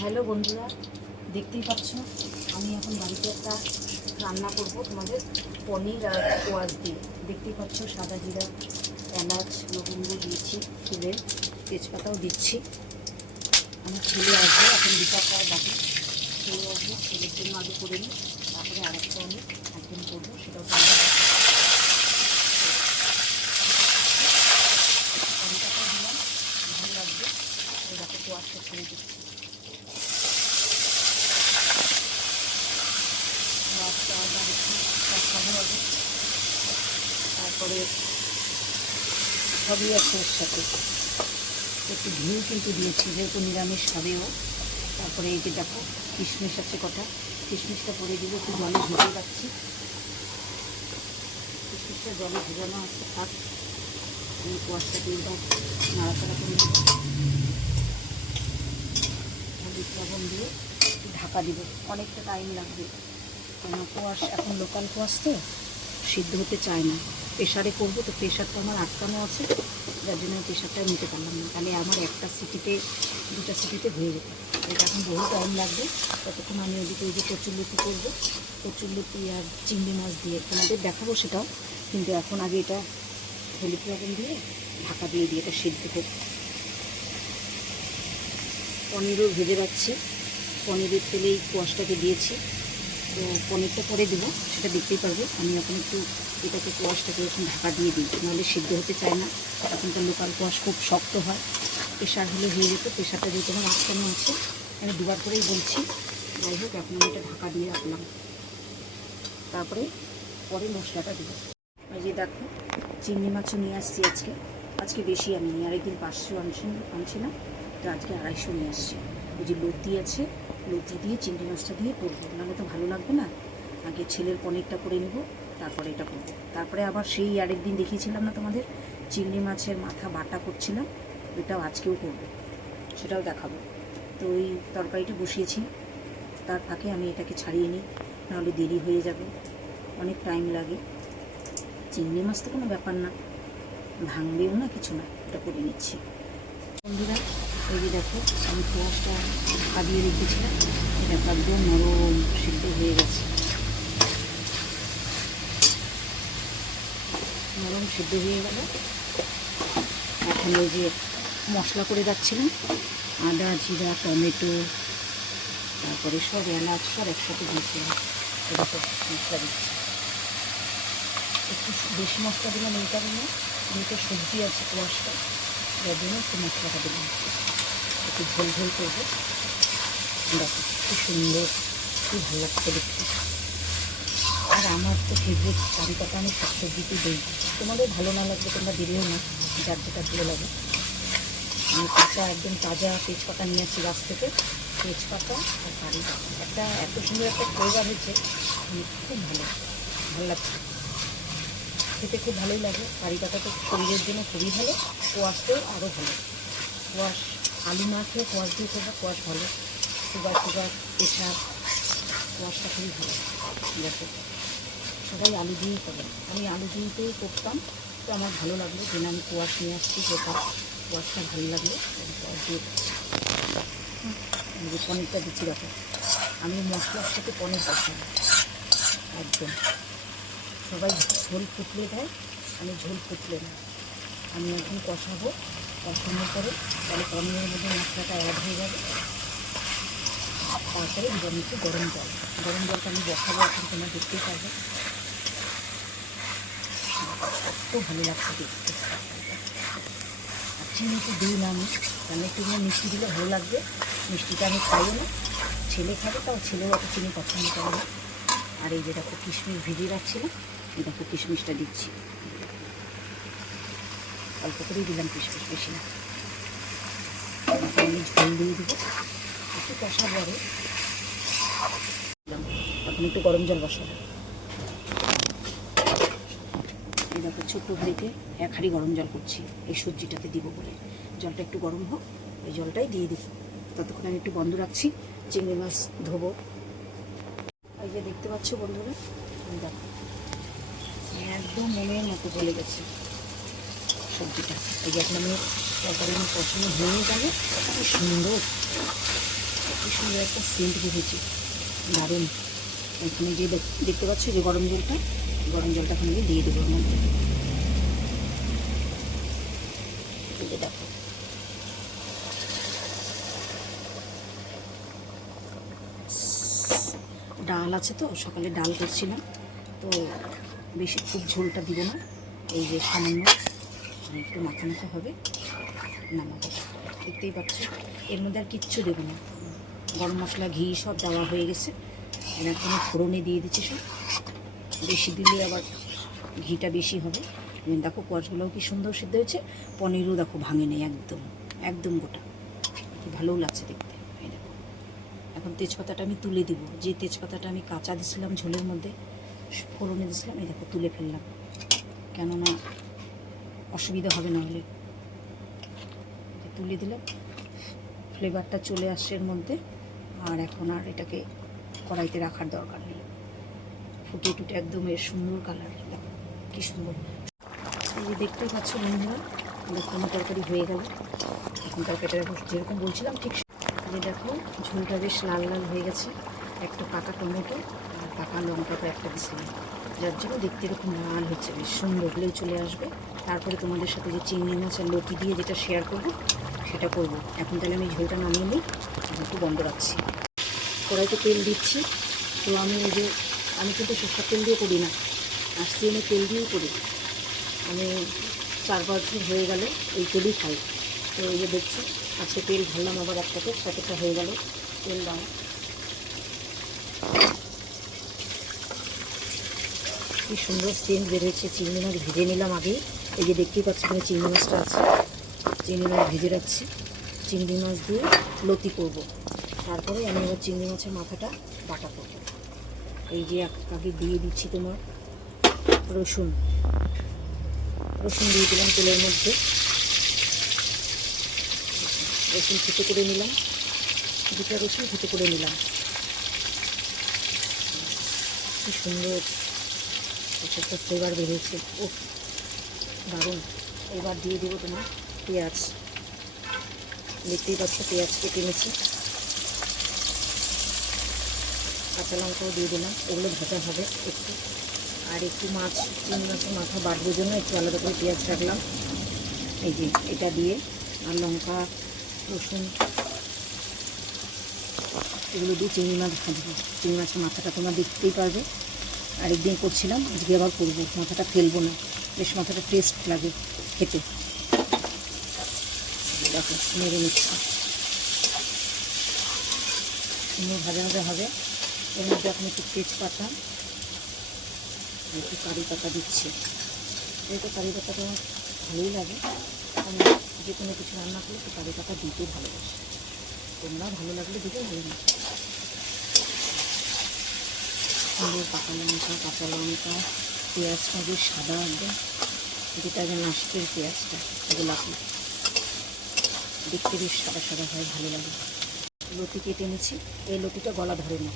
Hello বন্ধুরা, দেখতেই পাচ্ছ আমি এখন বাড়িতে একটা রান্না করব তোমাদের পনির আর কোয়াশ দিয়ে। দেখতেই পাচ্ছ সাদা জিরা, এলাচ, লবঙ্গ দিয়েছি, তুলে তেজপাতাও দিচ্ছি। আমার ছেলে আসবে এখন, দুপাটা বাকি ছেলে আসবে, ছেলের জন্য আগে করে নিই, তারপরে আরেকটা আমি একদিন করবো, সেটাও পনিরটাও দিলাম, ভালো লাগবে। এটাকে কোয়াশটা ছেড়ে দিচ্ছি। তারপরে সবই আছে এর সাথে, একটু ঘিউ কিন্তু দিয়েছি যেহেতু নিরামিষ খাবেও। তারপরে এই যে দেখো কিশমিশ আছে কটা, কিশমিশটা পরে দিব, একটু জলে ভিজে রাখছি। কিশমিশটা জলে ভেজানো আছে, থাক। এই কোয়াশটাকে একদম নাড়াচাড়া করে নেব, হলুদ লবণ দিয়ে ঢাকা দিব। অনেকটা টাইম লাগবে, কেন কোয়াশ এখন লোকাল কোয়াশ তো সিদ্ধ হতে চায় না। প্রেশারে করবো তো, প্রেশারটা আমার আটকানো আছে, যার জন্য প্রেশারটা নিতে পারলাম না। তাহলে আমার একটা সিটিতে দুটা সিটিতে হয়ে যেত। এটা এখন বহু টাইম লাগবে। ততক্ষণ আমি ওদিকে ওই যে কচুরলতি করবো, কচুরলতি আর চিংড়ি মাছ দিয়ে তোমাদের দেখাবো সেটাও। কিন্তু এখন আগে এটা হলুদ লবণ দিয়ে ঢাকা দিয়ে দিয়ে এটা সিদ্ধ হোক। পনিরও ভেজে রাখছি, পনিরের তেলেই কোয়াশটাকে দিয়েছি। তো পনিরটা পরে দেবো, সেটা দেখতেই পারবে। আমি এখন একটু এটাকে কোয়াশটাকে এখন ঢাকা দিয়ে দিই, নাহলে সিদ্ধ হতে চায় না। এখনকার লোকাল কোয়াশ খুব শক্ত হয়, প্রেশার হলে হয়ে যেত। প্রেশারটা যেহেতু আমার আটকানো আছে, আমি দুবার করেই বলছি। যাই হোক, এখন আমি এটা ঢাকা দিয়ে রাখলাম, তারপরে পরে মশলাটা দেবো। এই যে দেখো চিংড়ি মাছও নিয়ে আসছি আজকে বেশি আমি নিই, আরেকদিন 500 আনছিলাম, তো আজকে 250 নিয়ে আসছি। ওই যে লতি আছে, লতি দিয়ে চিংড়ি মাছটা দিয়ে করবো, নাহলে তো ভালো লাগবে না। আগে ছেলের পনিরটা করে নেব, তারপরে এটা করবো। তারপরে আবার সেই আরেকদিন দেখিয়েছিলাম না তোমাদের, চিংড়ি মাছের মাথা বাটা করছিলাম, ওইটাও আজকেও করবো, সেটাও দেখাবো। তো ওই তরকারিটা বসিয়েছি, তার ফাঁকে আমি এটাকে ছাড়িয়ে নিই, নাহলে দেরি হয়ে যাবে, অনেক টাইম লাগে। চিংড়ি মাছ তো কোনো ব্যাপার না, ভাঙবেও না, কিছু না। এটা করে নিচ্ছি বন্ধুরা। এই যে দেখো আমি পেঁয়াজটা ঢাকা দিয়ে রেখেছিলাম, এটা একদম নরম সিদ্ধ হয়ে গেছে, নরম সিদ্ধ হয়ে গেল। এখন ওই যে মশলা করে রাখছিলাম, আদা, জিরা, টমেটো, তারপরে সব এলাচ সব একসাথে দিয়েছিলাম। এটা সব মশলা দিচ্ছি, একটু বেশি মশলা দিলাম এই কারণে, যেহেতু সবজি আছে কোয়াশটা, যার জন্য একটু মশলাটা দিলাম, একটু ঝোল ঝোল করবো। দেখো খুব সুন্দর, খুব ভালো লাগছে দেখতে। আর আমার তো ফেভারিট কারি পাতা, আমি সব সবজিতে দিই। তোমাদের ভালো না লাগবে তোমরা দিলেও না, যার যেটা ভালো লাগে। আমি কাঁচা একদম তাজা তেজপাতা নিয়ে আসছি গাছ থেকে, তেজপাতা আর কারি পাতা, একটা এত সুন্দর একটা ফ্লেভার হয়েছে, খুব ভালো লাগছে খেতে, খুব ভালোই লাগে। কারি পাতা তো শরীরের জন্য খুবই ভালো, কোয়াশতেও আরও ভালো। কোয়াশ আলু না খেয়ে কোয়াশ দিয়ে খেলে কোয়াশ ভালো, সুগার প্রেশার, কোয়াশটা খুবই ভালো। দেখো সবাই আলু দিয়েই করে, আমি আলু দিয়েই করতাম, তো আমার ভালো লাগলো যেন আমি কোয়াশ নিয়ে আসছি, যেটা কোয়াশটা ভালো লাগলো কোয়াশ দিয়ে যে পনিরটা দিচ্ছি। দেখো আমি মশলার সাথে পনির কষাবো একদম। সবাই ঝোল ফুটলে দেয়, আমি ঝোল ফুটলে না, আমি এখন কষাবো। কষানোর পরে তাহলে পনিরের মধ্যে মশলাটা অ্যাড হয়ে যাবে। তারপরে দিলাম একটু গরম জলটা আমি বসাবো, এখন তোমরা দেখতেই পারবে। কত ভালো লাগছে দেখতে। আর চিনি তো দিই না আমি, কারণ একটু মিষ্টি দিলে ভালো লাগবে। মিষ্টিটা আমি খাইও না, ছেলে খাবে, তাও ছেলেও অত চিনি পছন্দ করে না। আর এই যে দেখো কিশমিশ ভিজিয়ে রাখছিলাম, এই দেখো কিশমিশটা দিচ্ছি, অল্প করেই দিলাম কিশমিশ, বেশি না। আমি ঝোল দিয়ে দেবো, একটু কষাবো আরও। এখন একটু গরম জল বসাবো। এই দেখো ছোট্ট হাঁড়িতে 1 হাঁড়ি গরম জল করছি, এই সবজিটাতে দিব বলে। জলটা একটু গরম হোক, এই জলটাই দিয়ে দিব। ততক্ষণ আমি একটু বন্ধ রাখছি, চিংড়ি মাছ ধোবো। এই যে দেখতে পাচ্ছ বন্ধুরা, দেখো একদম মনের মতো গলে গেছে সবজিটা। এই যে এখন আমি তরকারি কষানো হয়ে গেলে খুব সুন্দর কি সুন্দর একটা সেন্ট বেরিয়েছে, দারুণ। এখানে যে দেখতে পাচ্ছ যে গরম জলটা এখানে দিয়ে দেবো ওর মধ্যে। দেখো ডাল আছে তো, সকালে ডাল করছিলাম তো, বেশি খুব ঝোলটা দিব না, এই যে সামান্য একটু মাখা মাখা হবে, নামাবো। দেখতেই পাচ্ছ এর মধ্যে আর কিচ্ছু দেবো না, গরম মশলা ঘি সব দেওয়া হয়ে গেছে। একদম ফোড়নে দিয়ে দিচ্ছি সব, বেশি দিলে আবার ঘিটা বেশি হবে। দেখো কোয়াশগুলোও কি সুন্দর সিদ্ধ হয়েছে, পনিরও দেখো ভাঙে নেই, একদম একদম গোটা, কি ভালোও লাগছে দেখতে। এই দেখো এখন তেজপাতাটা আমি তুলে দিব, যে তেজপাতাটা আমি কাঁচা দিছিলাম ঝোলের মধ্যে, ফোড়নে দিছিলাম, এই দেখো তুলে ফেললাম, কেননা অসুবিধা হবে না হলে। তুলে দিলাম, ফ্লেভারটা চলে আসছে এর মধ্যে। আর এখন আর এটাকে কড়াইতে রাখার দরকার নেই, ফুটে টুটে একদম এর সুন্দর কালার, দেখো কী সুন্দর। এই যে দেখতে পাচ্ছ বন্ধুরা, দেখো আমার তরকারি হয়ে গেল। এখন তরকারিটা যেরকম বলছিলাম ঠিক, যে দেখো ঝোলটা বেশ লাল লাল হয়ে গেছে। একটা পাকা টমেটো আর পাকা লঙ্কাটা একটা দিয়েছিলাম, যার জন্য দেখতে এরকম লাল হচ্ছে, বেশ সুন্দর হলেই চলে আসবে। তারপরে তোমাদের সাথে যে চিংড়ি মাছ আর লতি দিয়ে যেটা শেয়ার করব সেটা করব। এখন তাহলে আমি ঝোলটা নামিয়ে নিই, একটু বন্ধ রাখছি। কড়াইতে তেল দিচ্ছি, তো আমি কিন্তু সরষের তেল দিয়ে করি না, আর সিএমএ তেল দিয়েই করি। আমি 4 বছর হয়ে গেল এই তেলই খাই। তো এই যে দেখছি আজকে তেল ঢাললাম আবার এক প্যাকেটটা হয়ে গেল তেল দাও। কি সুন্দর সেন্ট বেরিয়েছে। চিংড়ি মাছ ভেজে নিলাম আগে, এই যে দেখতেই পাচ্ছি এখানে চিংড়ি মাছটা আছে, চিংড়ি মাছ ভেজে রাখছি। চিংড়ি মাছ দিয়ে লতি করব, তারপরে আমি আবার চিংড়ি মাছের মাথাটা বাটা করব। এই যে আগে দিয়ে দিচ্ছি তোমার রসুন দিয়ে দিলাম তেলের মধ্যে, রসুন থেঁতে করে নিলাম, 2টা রসুন থেঁতে করে নিলাম। কি সুন্দর একটা ফ্লেভার বেরিয়েছে, ও দারুণ। এবার দিয়ে দেবো তোমার পেঁয়াজ, দেখতেই পাচ্ছ পেঁয়াজ কেটে নিচ্ছি, কাঁচা লঙ্কাও দিয়ে দিলাম, ওগুলো ভাজা হবে একটু। আর একটু চিংড়ি মাছের মাথা বাড়বার জন্য একটু আলাদা করে পেঁয়াজ রাখলাম, এই যে এটা দিয়ে। আর লঙ্কা রসুন এগুলো দিয়ে চিংড়ি মাছ ভাজবো। চিংড়ি মাছের মাথাটা তোমরা দেখতেই পারবে, আরেকদিন করছিলাম, আজকে আবার করবো। মাথাটা ফেলবো না, বেশ মাথাটা টেস্ট লাগে খেতে। দেখো নেড়ে নিচ্ছি, সুন্দর ভাজা ভাজা হবে। এর মধ্যে এখন একটু তেজপাতা, একটু কারি পাতা দিচ্ছি। যেহেতু কারি পাতাটা আমার ভালোই লাগে, আমি যে কোনো কিছু রান্না করলে একটু কারি পাতা দিতে ভালোবাসি। তোমরা ভালো লাগলে দিতে ভালো না। সুন্দর পাকা লঙ্কা, কাঁচা লঙ্কা, পেঁয়াজটা বেশ সাদা একদম, যেটা যে নাশকের পেঁয়াজটা, গোলাপি, দেখতে বেশ সাদা সাদা হয়, ভালো লাগে। লতি কেটে নিচ্ছি, এই লতিটা গলা ধরে না,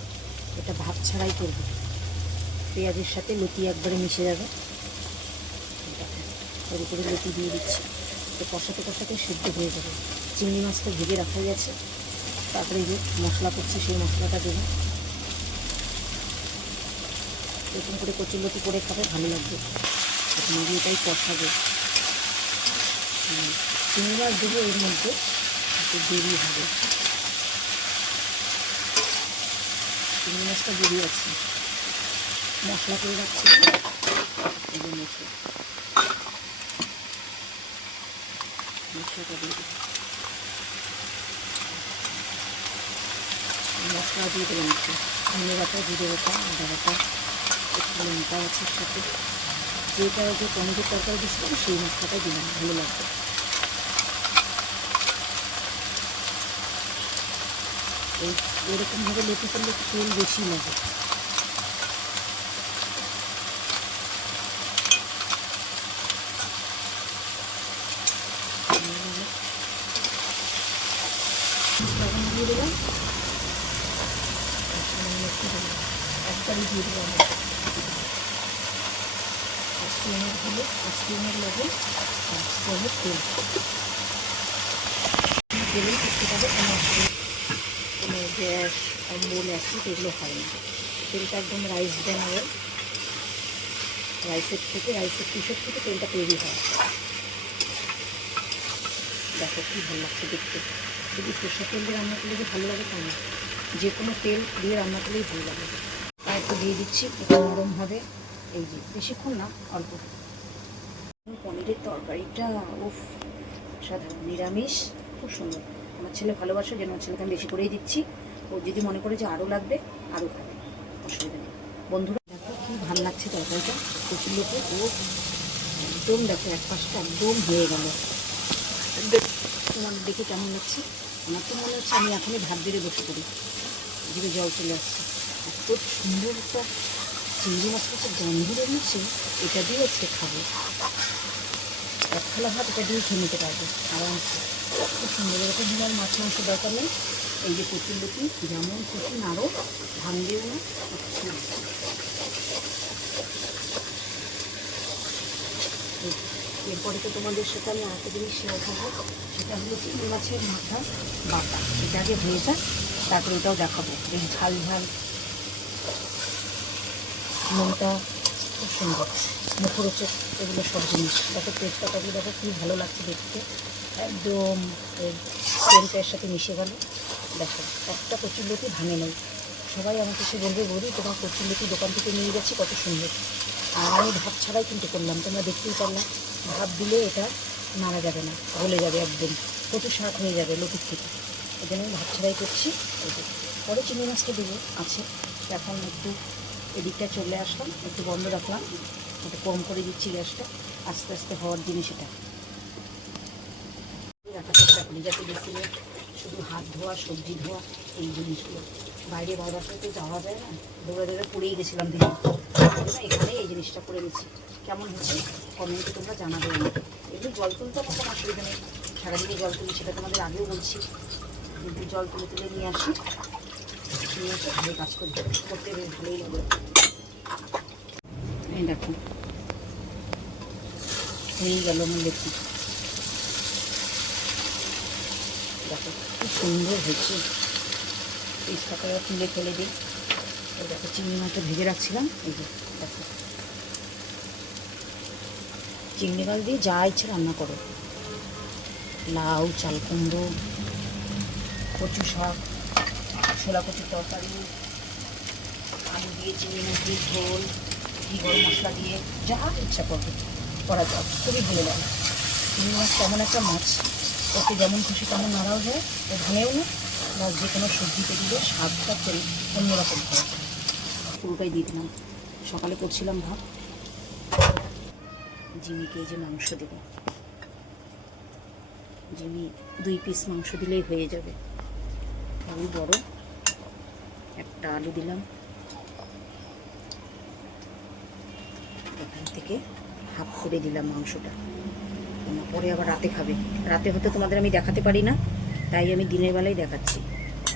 এটা ভাত ছাড়াই করবো। পেঁয়াজের সাথে লতি একবারে মিশে যাবে। ওর উপরে লতি দিয়ে দিচ্ছি, তো কষাতে কষাতে সিদ্ধ হয়ে যাবে। চিংড়ি মাছটা ভেজে রাখা গেছে, তারপরে যে মশলা করছি সেই মশলাটা দেবো। এরকম করে কচুরলতি করে খাবে, ভালো লাগবে। এখন আগে এটাই কষাবে, চিংড়ি মাছ দেবো এর মধ্যে, একটু দেরি হবে। চিংড়ি মাছটা দেরি আছে, মশলা করে রাখছি, মশলাটা দিয়ে দেবো। মশলা দিয়ে দিলাম একটু ধনে বাটা, জিরে বাটা, আদা বাটা, একটু লঙ্কা আছে সাথে, যেটা যে টমেটোর তরকারি দিচ্ছিলাম সেই মশলাটা দিলাম, ভালো লাগবে। এরকমভাবে লতি করলে একটু তেল বেশি লাগে। লবণ দিয়ে দিলাম, একবারই দিয়ে দিলাম। স্পুনের হলুদ, স্পুনের লবণ, আর স্পুনের তেল দিলেই করতে পারবে, কোনো গ্যাস, অম্বল, অ্যাসিড এগুলো হয় না। তেলটা একদম রাইস ব্র্যান অয়েল, রাইসের পিসের থেকে তেলটা তৈরি হয়। দেখো কী ভালো লাগছে দেখতে। যদি সরষের তেল দিয়ে রান্না করলে যে ভালো লাগে তা না, যে কোনো তেল দিয়ে রান্না করলেই ভালো লাগে। আর একটু দিয়ে দিচ্ছি, একটু নরম হবে। এই যে বেশিক্ষণ না, অল্প। পনিরের তরকারিটা উফ সাধারণ, নিরামিষ, খুব সুন্দর। আমার ছেলে ভালোবাসে, যেন আমার ছেলেকে আমি বেশি করেই দিচ্ছি। ও যদি মনে করে যে আরও লাগবে আরও খাবে, অসুবিধা নেই। বন্ধুরা দেখো কী ভালো লাগছে তরকারিটা, কচুরলতি। ও একদম দেখো এক পাশটা একদম হয়ে গেল। তোমার দেখে কেমন লাগছে? আমার তো মনে হচ্ছে আমি এখনই ভাত বেড়ে বসে করি, জিভে জল চলে আসছে। এত সুন্দর একটা চিংড়ি মাছটা গন্ধ বেরিয়েছে, এটা দিয়ে আজকে খাবো। এক থালা ভাত এটা দিয়ে খেয়ে নিতে পারবো আরামসে, খুব সুন্দর। এরকম ধরনের মাছ মাংস দরকার নেই। এই যে কচুরলতি যেমন খুশি নাড়ো, ভাঙবেও না। এরপরে তো তোমাদের সাথে আমি আরেকটা জিনিস শেয়ার করবো, সেটা হলো চিংড়ি মাছের মাথা বাটা। এটা আগে হয়ে যায়, তারপরে ওটাও দেখাবো। এই ঝাল ঝাল নুনটা খুব সুন্দর, মুখরোচক এগুলো সব জিনিস। দেখো তেজপাতাগুলো দেখো কী ভালো লাগছে দেখতে, একদম তেলটার সাথে মিশে গেল। দেখো একটা কচুরলতি ভাঙে নেই। সবাই আমাকে এসে বলবে, বলি তোমার কচুরলতি দোকান থেকে নিয়ে যাচ্ছি, কত সুন্দর। আর আমি ভাত ছাড়াই কিন্তু করলাম, তোমরা দেখতেই পারলাম। ভাত দিলে এটা নাড়া যাবে না, গলে যাবে একদম, কচু শাক হয়ে যাবে লতির থেকে। এই জন্য আমি ভাত ছাড়াই করছি। এই যে পরে চিংড়ি মাছটা দেবো আছে। এখন একটু এদিকটা চলে আসলাম, একটু বন্ধ রাখলাম, একটু কম করে দিচ্ছি গ্যাসটা। আস্তে আস্তে হওয়ার জিনিস এটা রাখার চেষ্টা করি, যাতে বেশি শুধু হাত ধোয়া, সবজি ধোয়া, এই জিনিসগুলো বাইরে বারবার তো যাওয়া যায় না। দৌড়ে দৌড়ে পড়েই গেছিলাম দিদি, এখানে এই জিনিসটা করে নিচ্ছি। কেমন হচ্ছে কমেন্টে তোমরা জানাবে আমাকে। এগুলো জল তুলতে আমার কোনো অসুবিধা নেই, সারাদিনে জল তুলি, সেটা তোমাদের আগেও বলছি। কিন্তু জল তুলে তুলে নিয়ে আসি, নিয়ে এসে ভালো কাজ করি, করতে বেশ ভালোই লাগে। এই দেখো হয়েই গেল আমার দেখি, দেখো খুব সুন্দর হয়েছে। তেজপাতা তুলে ফেলে দিই। এই দেখো চিংড়ি মাছটা ভেজে রাখছিলাম, এই যে দেখো চিংড়ি মাছ দিয়ে যা ইচ্ছে রান্না করো, লাউ, চাল কুমড়ো, কচু শাক, ছোলা কচুর তরকারি, আলু দিয়ে চিংড়ি মাছ দিয়ে ঝোল, ঘি গরম মশলা দিয়ে যা ইচ্ছা করবে করা যায়, খুবই ভালো লাগে। চিংড়ি মাছ তেমন একটা মাছ, ওকে যেমন খুশি তেমন নাড়াও যায়, ও ভাঙেও না। বা যে কোনো সবজিতে দিলে স্বাদটা অন্যরকম হয়। পুরোটাই দিয়ে দিলাম। সকালে করছিলাম ভাত, জিমিকে এই যে মাংস দেব। জিমি 2 পিস মাংস দিলেই হয়ে যাবে, খুবই বড়। একটা আলু দিলাম, এখান থেকে হাফ করে দিলাম মাংসটা। পরে আবার রাতে খাবে, রাতে হয়তো তোমাদের আমি দেখাতে পারি না, তাই আমি দিনের বেলায় দেখাচ্ছি।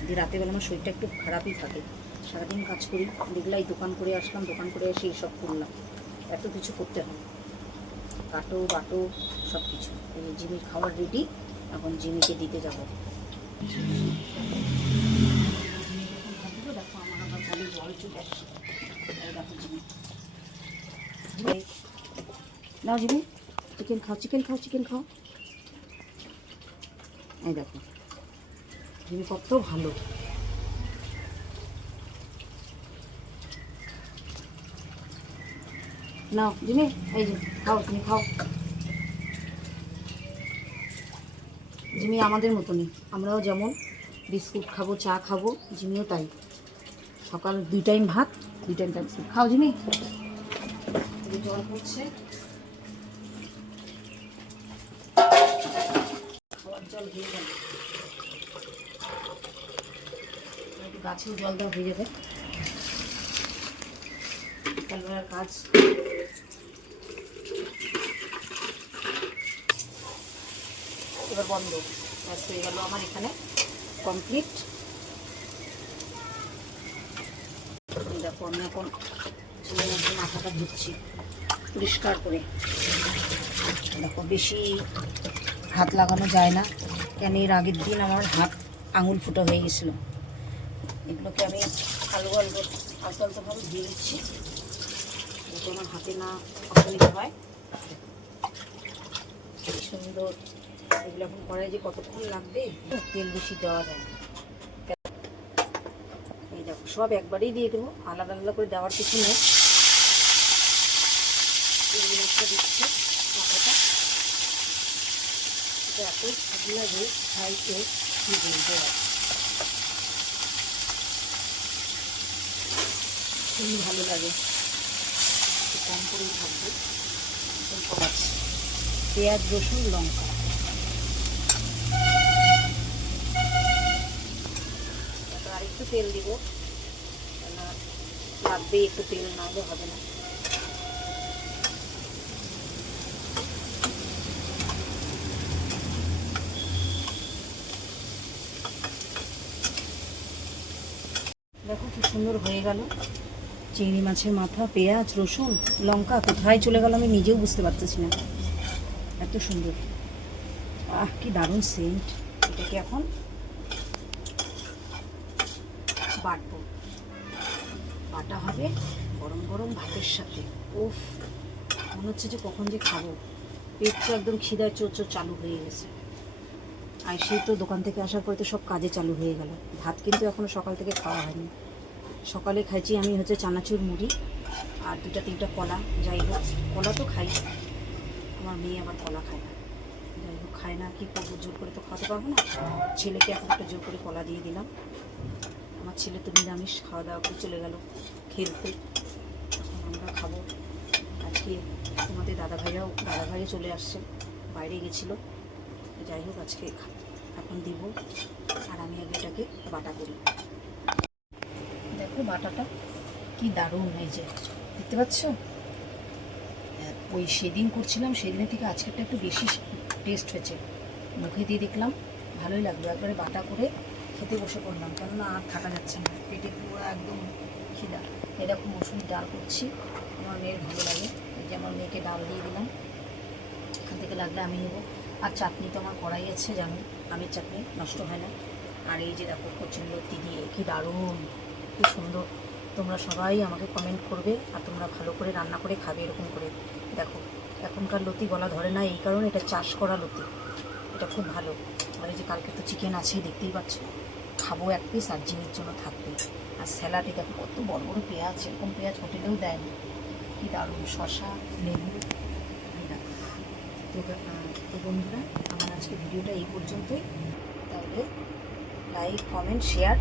যে রাতের বেলা আমার শরীরটা একটু খারাপই থাকে, সারাদিন কাজ করি, দেখলাই দোকান করে আসলাম, দোকান করে এসে এইসব করলাম, এত কিছু করতে হয়, কাটো বাটো সব কিছু। এই জিমির খাবার রেডি, এখন জিমিকে দিতে যাবো। দেখো আমার আবার জলে জল চলে আসছে। দেখো জিমি, নাও জিমি চিকেন খাও, চিকেন খাও, চিকেন খাও। এই দেখো জিমি কত ভালো। নাও জিমি, এই যে খাও, তুমি খাও। জিমি আমাদের মতনই, আমরাও যেমন বিস্কুট খাবো, চা খাবো, জিমিও তাই। সকাল 2 টাইম ভাত, 2 টাইম বিস্কুট খাও জিমি। জল পড়ছে, খাওয়ার জল হয়ে গেল, একটু গাছেও জল দেওয়া হয়ে যাবে। বিকালবেলার কাজ এবার বন্ধ, ব্যাস হয়ে গেল আমার এখানে কমপ্লিট। দেখো আমি এখন চুলের মধ্যে মাথাটা ধুচ্ছি পরিষ্কার করে। দেখো বেশি হাত লাগানো যায় না, কেন এর আগের দিন আমার হাত আঙুল ফুটো হয়ে গেছিলো, এগুলোকে আমি আলু আলু আলতো আলতোভাবে দিয়ে দিচ্ছি, যাতে আমার হাতে না অসুবিধা হয়। কি সুন্দর এগুলো এখন কড়াই যে কতক্ষণ লাগবে, তেল বেশি দেওয়া যায় না। এই দেখো সব একবারেই দিয়ে দেবো, আলাদা আলাদা করে দেওয়ার কিছু নেই। চিংড়ি মাছটা দিচ্ছি মাথাটা, এটা এতই ভালো লাগে খাইতে, কি বলবো, খুবই ভালো লাগে। কম করেই থাকবে, সব আছে। পেঁয়াজ রসুন লঙ্কা, আর একটু তেল দিব, লাগবেই একটু তেল, না হলে হবে না। দেখো কি সুন্দর হয়ে গেল চিংড়ি মাছের মাথা, পেঁয়াজ রসুন লঙ্কা। কোথায় চলে গেল আমি নিজেও বুঝতে পারতেছি না, এত সুন্দর। কি দারুণ সেন্ট। এটাকে এখন বাটবো, বাটা হবে গরম গরম ভাতের সাথে। উফ, মনে হচ্ছে যে কখন যে খাবো, পেট তো একদম খিদায় চোর চালু হয়ে গেছে। আর সেই তো দোকান থেকে আসার পরে তো সব কাজে চালু হয়ে গেল। ভাত কিন্তু এখনও সকাল থেকে খাওয়া হয়নি। সকালে খাইছি আমি হচ্ছে চানাচুর মুড়ি আর 2-3টা কলা। যাই হোক, কলা তো খাই, আমার মেয়ে আবার কলা খায় না। যাই হোক, খায় না, কী করবো, জোর করে তো খাওয়াতে পারবো না। ছেলেকে এখন একটা জোর করে কলা দিয়ে দিলাম। আমার ছেলে তো নিরামিষ, খাওয়া দাওয়া করে চলে গেল খেলতে। এখন আমরা খাবো। আজকে তোমাদের দাদাভাইও চলে আসছে, বাইরে গেছিলো। যাই হোক, আজকে এখন দিব। আর আমি আগে এটাকে বাটা করি। দেখো বাটাটা কি দারুণ হয়েছে, দেখতে পাচ্ছ? ওই সেদিন করছিলাম, সেদিনের থেকে আজকেরটা একটু বেশি টেস্ট হয়েছে। মুখে দিয়ে দেখলাম ভালোই লাগলো। একবারে বাটা করে খেতে বসে পড়লাম, কেননা আর থাকা যাচ্ছে না, পেটে পুরো একদম খিদা। এরকম মসুর ডাল করছি, আমার মেয়ের ভালো লাগে। এই যে আমার মেয়েকে ডাল দিয়ে দিলাম, এখান থেকে লাগলে আমি নেবো। আর চাটনি তো আমার করাই আছে, জানো, আমের চাটনি নষ্ট হয় না। আর এই যে দেখো কচুর লতি দিয়ে, কি দারুণ, কি সুন্দর। তোমরা সবাই আমাকে কমেন্ট করবে, আর তোমরা ভালো করে রান্না করে খাবে এরকম করে। দেখো এখনকার লতি গলা ধরে না, এই কারণে এটা চাষ করা লতি, এটা খুব ভালো। আর এই যে কালকে তো চিকেন আছে, দেখতেই পাচ্ছ। খাবো এক পিস, আর জিনিস জন্য থাকবে। আর স্যালাডে দেখো কত বড় বড় পেঁয়াজ, এরকম পেঁয়াজ হোটেলেও দেয় না, কি দারুণ। শশা, লেবু। তো বন্ধুরা, আমার আজকে ভিডিওটা এই পর্যন্তই। তাহলে লাইক কমেন্ট শেয়ার